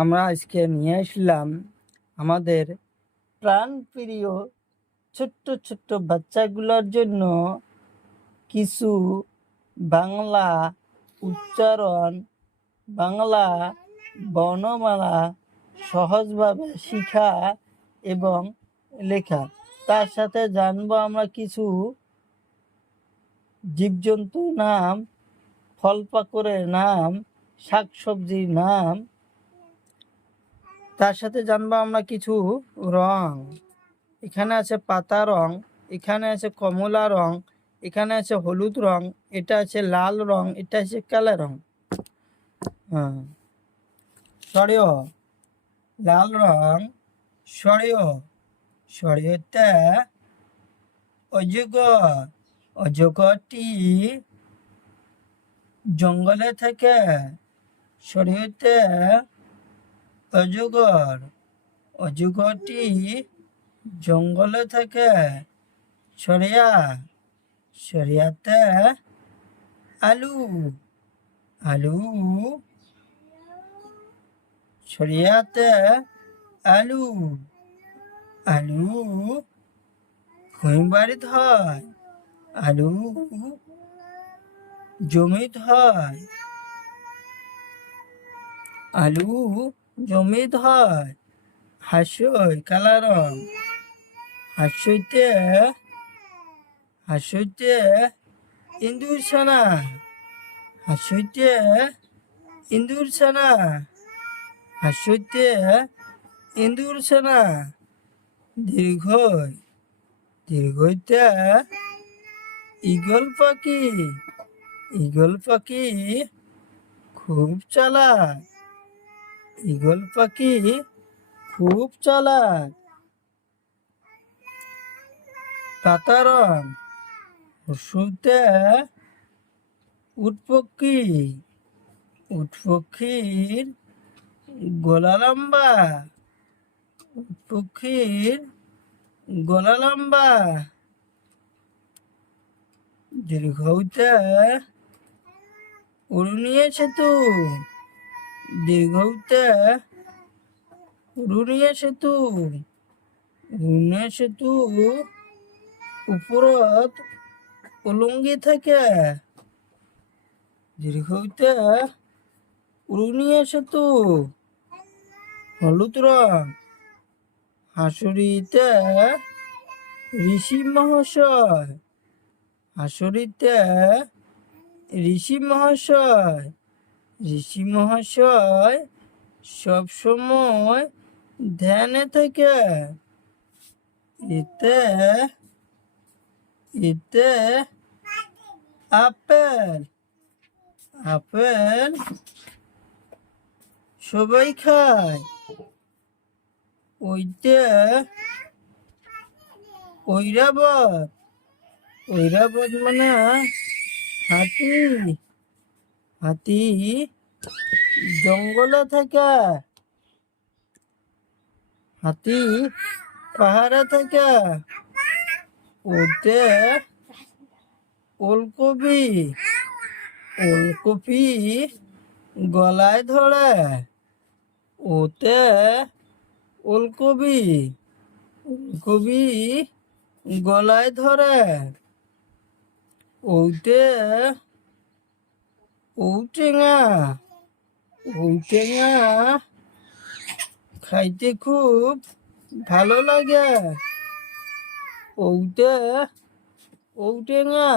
আমরা আজকে নিয়ে আসলাম আমাদের প্রাণপ্রিয় ছোট্ট ছোট্ট বাচ্চাগুলোর জন্য কিছু বাংলা উচ্চারণ, বাংলা বর্ণমালা সহজভাবে শেখা এবং লেখা। তার সাথে জানবো আমরা কিছু জীবজন্তুর নাম, ফল পাকড়ের নাম, শাকসবজির নাম। তার সাথে জানবো আমরা কিছু রং। এখানে আছে পাতা রং, এখানে আছে কমলা রং, এখানে আছে হলুদ রং, এটা আছে লাল রং, এটা আছে কালো রং। সরিয় লাল রং, সরিয় সরিয়তে অজগর, অজগরটি জঙ্গলে থেকে। সরিয়তে অজগর, অজগরটি জঙ্গলে থেকে। সরিয়া, সরিয়াতে আলু, আলু সরিয়াতে আলু, আলু বাড়িতে হয়, আলু জমিতে হয়, আলু জমিতে হয়। হাসই কালা রং, হাসইতে হাসইতে ইন্দুর ছানা, হাসইতে ইন্দুর ছানা, হাসইতে ইন্দুর ছানা। দীর্ঘই, দীর্ঘইতে ঈগল পাখি, ঈগল পাখি খুব চালাক, ঈগল পাখি খুব চালাক। পাতা রং, হর্ষইতে উট পক্ষী, উট পক্ষীর গলা লম্বা, উট পক্ষীর গলা লম্বা। দীর্ঘইতে উড়ুনিয়া সেতু, দীর্ঘইতে উড়ুনিয়া সেতু, উড়ুনিয়া সেতু উপরত উলঙ্গি থাকে। দীর্ঘইতে উড়ুনিয়া সেতু। হলুদ রং, হাসুরিতে ঋষি মহাশয়, হাসুরিতে ঋষি মহাশয়, ঋষি মহাশয় সবসময় ধ্যানে থাকে। এতে এতে আপেল, আপেল সবাই খায়। ওইতে ঐরাবত, ঐরাবত মানে হাতি, হাতি জঙ্গলে থাকে, হাতি পাহাড়ে থাকে। ওতে ওলকপি, ওলকপি গলায় ধরে। ওতে ওলকপি, ওলকপি গলায় ধরে। ওতে ঔটেঙা, ঔটেঙা খাইতে খুব ভালো লাগে। ওতে ঔটেঙা।